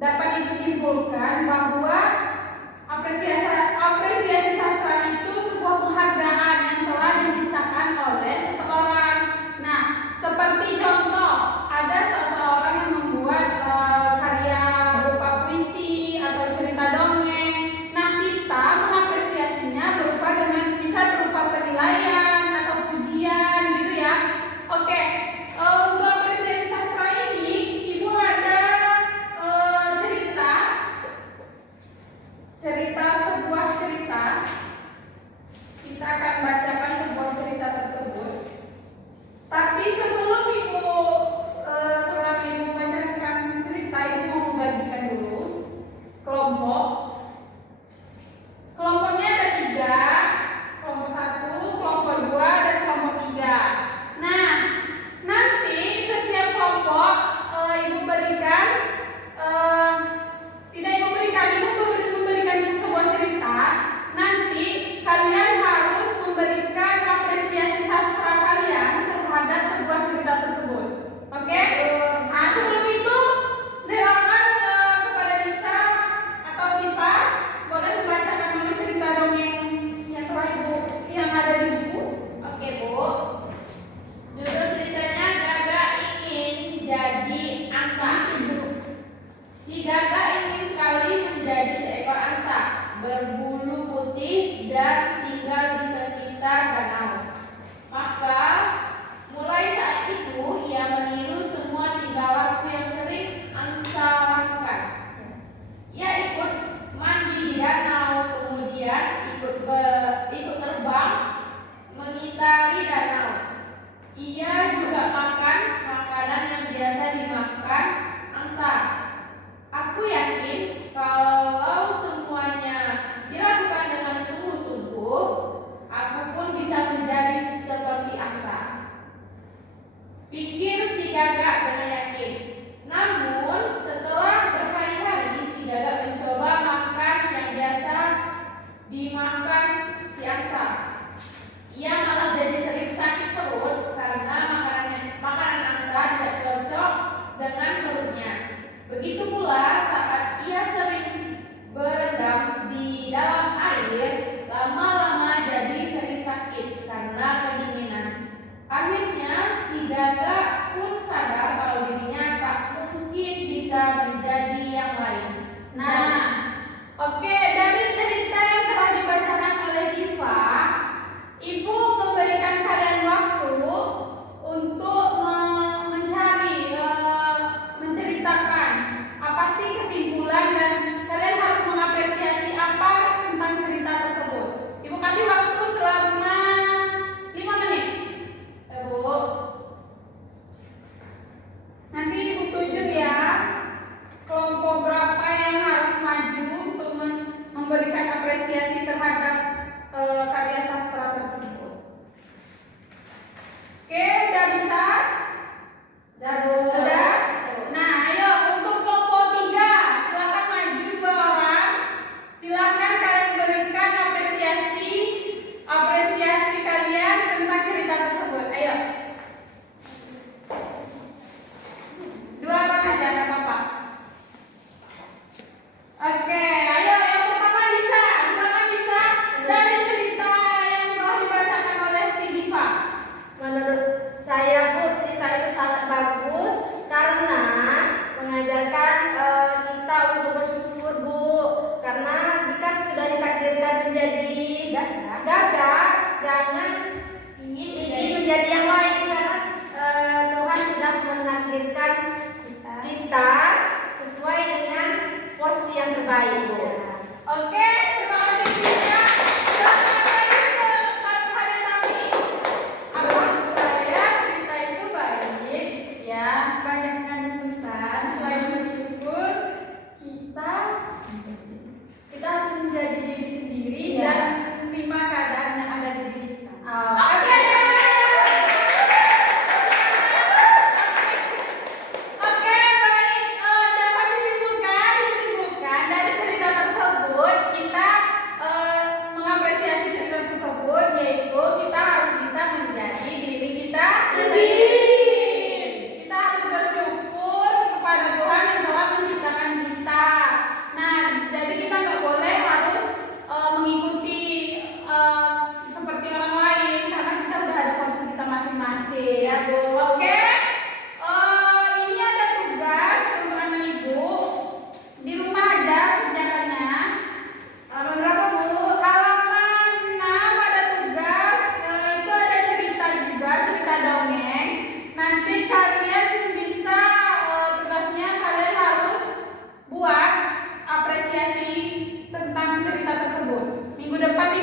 dapat Ibu simpulkan bahwa apresiasi sastra itu sebuah penghargaan yang telah diciptakan oleh seseorang. Nah, seperti contoh, ada seseorang yang membuat karya berupa puisi atau cerita dongeng. Nah, kita mengapresiasinya bisa berupa penilaian atau pujian gitu ya. Oke, untuk apresiasi sastra ini, Ibu ada sebuah cerita. Kita akan bacakan sebuah cerita tersebut. Tapi sebelum Ibu membacakan cerita, Ibu mau membagikan dulu kelompok. Kelompoknya ada 3, kelompok 1, kelompok 2, dan kelompok 3. Nah, nanti setiap kelompok Ibu memberikan sebuah cerita. Nanti kalian harus memberikan apresiasi sastra kalian terhadap sebuah cerita tersebut. Oke? Nah, sebelum itu silakan kepada Lisa atau Dipa boleh membacakan dulu cerita dongeng yang telah Ibu yang ada di buku. Oke, Bu. Judul ceritanya Gagak ingin jadi angsa. Si gagak ingin sekali menjadi seekor angsa berbulu putih dan tinggal di sekitar danau. Maka mulai saat itu ia meniru semua tingkah laku yang sering angsa lakukan. Ia ikut mandi di danau, kemudian ikut terbang mengitari danau. Ia juga makan makanan yang biasa dimakan angsa. Aku yakin kalau semuanya dilakukan dengan sungguh-sungguh, aku pun bisa menjadi seperti angsa, pikir si gagak dengan yakin. Namun setelah berhari-hari si gagak mencoba makan yang biasa dimakan si angsa. Ia malah jadi sering sakit perut karena makanan angsa tidak cocok dengan perutnya. Begitu pula saat ia sering berendam di dalam air, lama-lama jadi sering sakit karena kedinginan. Akhirnya si gagak pun sadar kalau dirinya tak mungkin bisa menjadi yang lain. Nah, oke, dari cerita yang telah dibacakan oleh Diva, Ibu memberikan kalian waktu untuk menceritakan apa sih kesimpulan dan kalian harus mengapresiasi apa tentang cerita tersebut. Ibu kasih waktu selama 5 menit. Bu. Nanti Ibu tunjuk ya kelompok berapa yang harus maju untuk memberikan apresiasi terhadap karya sastra tersebut. Oke, udah bisa? Udah? Nah, ayo untuk kelompok 3, silakan maju 2 orang. Silakan kalian berikan apresiasi kalian tentang cerita tersebut. Ayo. 2 orang aja, enggak apa-apa. Oke, ayo yang pertama Lisa. Silakan Lisa dari cerita yang telah dibacakan oleh si Diva. Menurut saya, Bu, cerita itu sangat bagus karena mengajarkan kita untuk bersyukur, Bu. Karena jika sudah ditakdirkan menjadi gagak, jangan ingin menjadi yang lain karena Tuhan sudah menakdirkan kita sesuai dengan porsi yang terbaik, Bu. Oke, terima kasih Lisa. Cerita itu baik ya, banyak mengandung pesan. Selain bersyukur, kita harus menjadi diri sendiri dan menerima keadaan yang ada di diri kita. Oke. Oke, baik. Dapat disimpulkan dari cerita tersebut kita mengapresiasi cerita tersebut, yaitu kita harus bisa menjadi diri kita sendiri. Kita harus bersyukur kalian bisa tugasnya kalian harus buat apresiasi tentang cerita tersebut. Minggu depan di